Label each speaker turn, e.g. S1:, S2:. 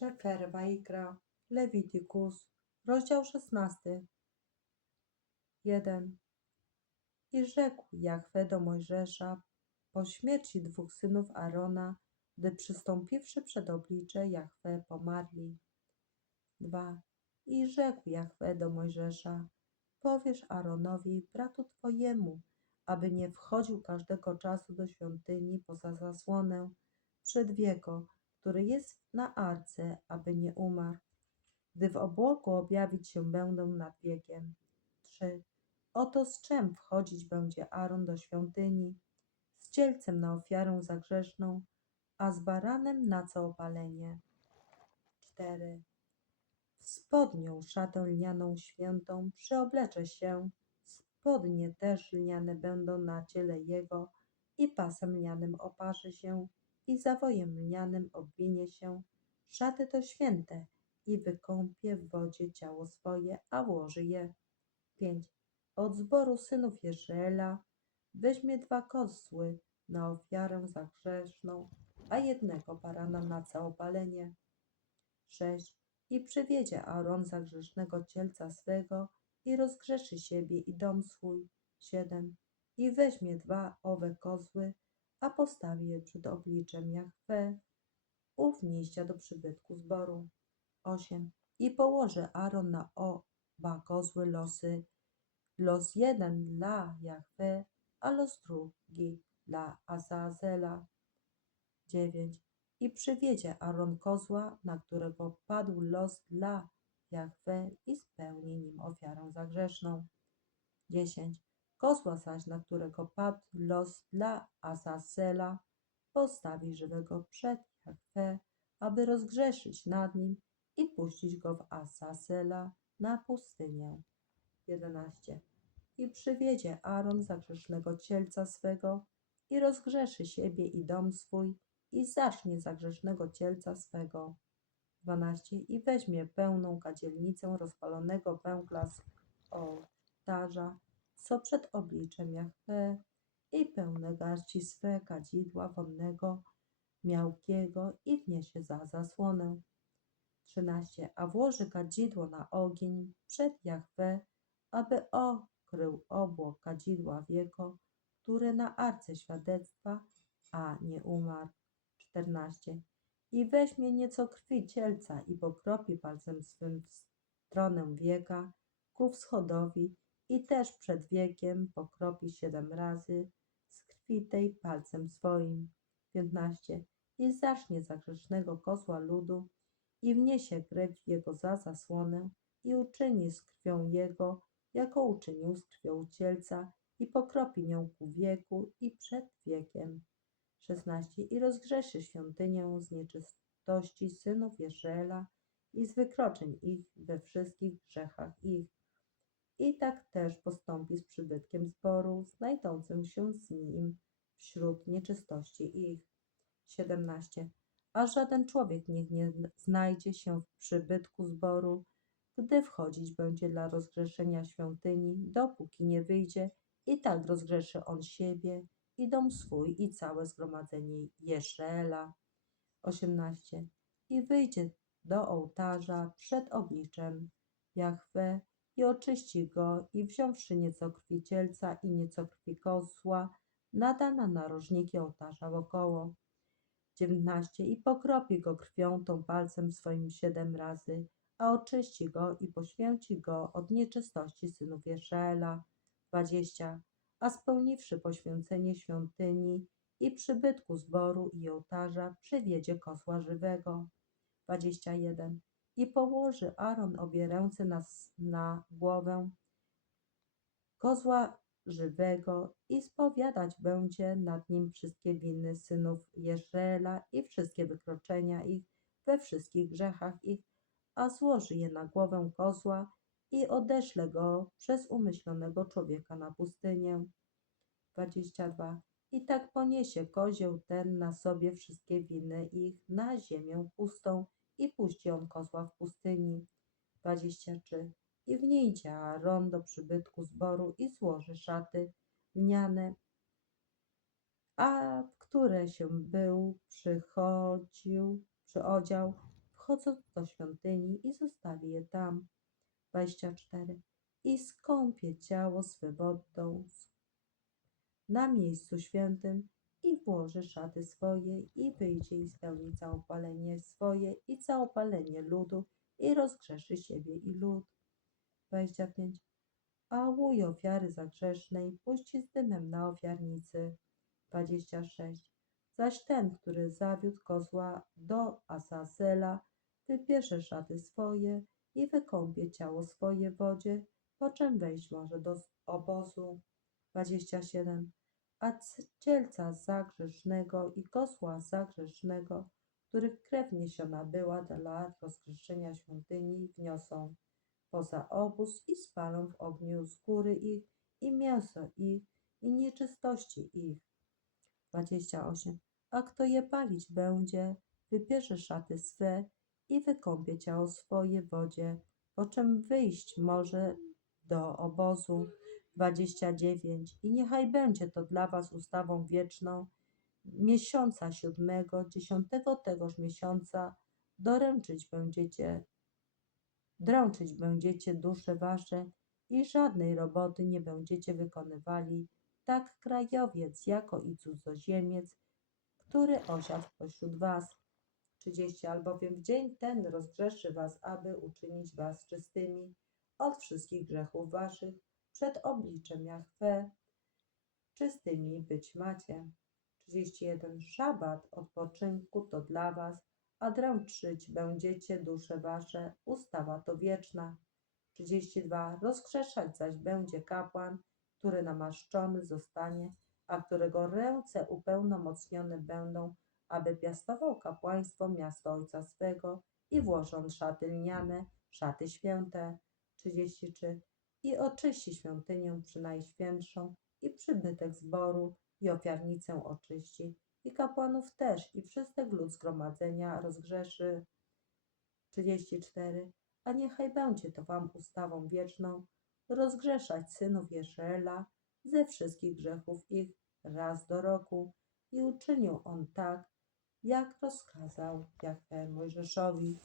S1: Szefer Wajkra, Lewitikus, rozdział 16. 1. I rzekł Jahwe do Mojżesza po śmierci dwóch synów Arona, gdy przystąpiwszy przed oblicze Jahwe pomarli. 2. I rzekł Jahwe do Mojżesza, powiesz Aaronowi, bratu twojemu, aby nie wchodził każdego czasu do świątyni poza zasłonę przed wieko, który jest na arce, aby nie umarł. Gdy w obłoku objawić się będą nad wiekiem. 3. Oto z czym wchodzić będzie Aaron do świątyni, z cielcem na ofiarę zagrzeszną, a z baranem na całopalenie. 4. Spodnią szatę lnianą świętą przyoblecze się, spodnie też lniane będą na ciele jego i pasem lnianym oparzy się i zawojem lnianym obwinie się. Szaty to święte i wykąpie w wodzie ciało swoje, a włoży je. 5. Od zboru synów Jezreela weźmie dwa kozły na ofiarę za grzeszną, a jednego barana na całopalenie. 6. I przywiedzie Aaron za grzesznego cielca swego i rozgrzeszy siebie i dom swój. 7. I weźmie dwa owe kozły, a postawi je przed obliczem Jahwe, u wnieścia do przybytku zboru. 8. I położy Aaron na oba kozły losy, los jeden dla Jahwe, a los drugi dla Azazela. 9. I przywiedzie Aaron kozła, na którego padł los dla Jahwe i spełni nim ofiarę zagrzeszną. 10. Kozła zaś, na którego padł los dla Azazela, postawi żywego przed Jahwe, aby rozgrzeszyć nad nim i puścić go w Azazela na pustynię. 11. I przywiedzie Aaron za grzesznego cielca swego i rozgrzeszy siebie i dom swój i zacznie za grzesznego cielca swego. 12. I weźmie pełną kadzielnicę rozpalonego węgla z ołtarza, co przed obliczem Jahwe i pełne garści swe kadzidła wonnego, miałkiego i wniesie za zasłonę. 13. A włoży kadzidło na ogień przed Jahwe, aby okrył obłok kadzidła wieko, które na arce świadectwa, a nie umarł. 14. I weźmie nieco krwi cielca i pokropi palcem swym w stronę wieka ku wschodowi i też przed wiekiem pokropi siedem razy z krwi tej palcem swoim. 15. I zacznie za grzesznego kozła ludu i wniesie krew jego za zasłonę i uczyni z krwią jego, jako uczynił z krwią cielca i pokropi nią ku wieku i przed wiekiem. 16. I rozgrzeszy świątynię z nieczystości synów Jezreela i z wykroczeń ich we wszystkich grzechach ich. I tak też postąpi z przybytkiem zboru, znajdującym się z nim wśród nieczystości ich. 17. A żaden człowiek niech nie znajdzie się w przybytku zboru, gdy wchodzić będzie dla rozgrzeszenia świątyni, dopóki nie wyjdzie, i tak rozgrzeszy on siebie i dom swój i całe zgromadzenie Jezreela. 18. I wyjdzie do ołtarza przed obliczem Jahwe i oczyści go i wziąwszy nieco krwi cielca i nieco krwi kozła, nada na narożniki ołtarza wokoło. 19. I pokropi go krwią tą palcem swoim siedem razy, a oczyści go i poświęci go od nieczystości synów Jezreela. 20. A spełniwszy poświęcenie świątyni i przybytku zboru i ołtarza, przywiedzie kozła żywego. 21. I położy Aaron obie ręce na, na głowę kozła żywego i spowiadać będzie nad nim wszystkie winy synów Jezreela i wszystkie wykroczenia ich we wszystkich grzechach ich, a złoży je na głowę kozła i odeśle go przez umyślonego człowieka na pustynię. 22. I tak poniesie kozioł ten na sobie wszystkie winy ich na ziemię pustą i puści on kozła w pustyni. 23. I wniesie Aaron do przybytku zboru i złoży szaty lniane, a w które się był przychodził, przyodział, wchodząc do świątyni i zostawi je tam. 24. I skąpie ciało swe wodą na miejscu świętym i włoży szaty swoje i wyjdzie i spełni całopalenie swoje i całopalenie ludu i rozgrzeszy siebie i lud. 25. A łój ofiary zagrzesznej puści z dymem na ofiarnicy. 26. Zaś ten, który zawiódł kozła do Azazela, wypierze szaty swoje i wykąpie ciało swoje w wodzie, po czym wejść może do obozu. 27. A cielca zagrzesznego i kozła zagrzesznego, których krew niesiona była dla rozgrzeszenia świątyni, wniosą poza obóz i spalą w ogniu skóry ich i mięso ich i nieczystości ich. 28. A kto je palić będzie, wybierze szaty swe i wykąpie ciało swoje w wodzie, po czym wyjść może do obozu. 29. I niechaj będzie to dla was ustawą wieczną, miesiąca siódmego, dziesiątego tegoż miesiąca, doręczyć będziecie, drączyć będziecie dusze wasze i żadnej roboty nie będziecie wykonywali, tak krajowiec, jako i cudzoziemiec, który osiadł pośród was. 30. Albowiem w dzień ten rozgrzeszy was, aby uczynić was czystymi od wszystkich grzechów waszych przed obliczem Jahwe. Czystymi być macie. 31. Szabat odpoczynku to dla was, a dręczyć będziecie dusze wasze, ustawa to wieczna. 32. Rozkrzeszać zaś będzie kapłan, który namaszczony zostanie, a którego ręce upełnomocnione będą, aby piastował kapłaństwo miasto ojca swego i włożą szaty lniane, szaty święte. 33. I oczyści świątynię przynajświętszą i przybytek zboru i ofiarnicę oczyści i kapłanów też i wszystek lud zgromadzenia rozgrzeszy. 34. A niechaj będzie to wam ustawą wieczną, rozgrzeszać synów Jezreela ze wszystkich grzechów ich raz do roku i uczynił on tak, jak rozkazał Jahwe Mojżeszowi.